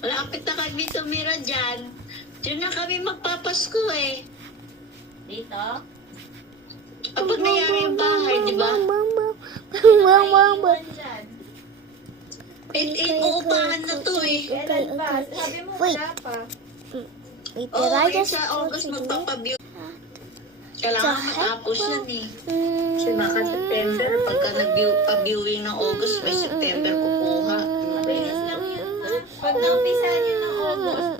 Malapit na kami tumira dyan. Diyan na kami magpapasko eh. Dito? Kapag nangyari yung bahay, di ba? Iwan dyan. Uupahan na to eh. Kailan ba? Sabi mo wala pa. Wait, Oo, did I just sa go August to do? magpapabiw. Kailangan matapos yan eh. Mm, Kasi baka September, pagka nag-viewing ng August, by September kukuha. Mabilis lang yun, ma. Pag naumpisa niyo ng August,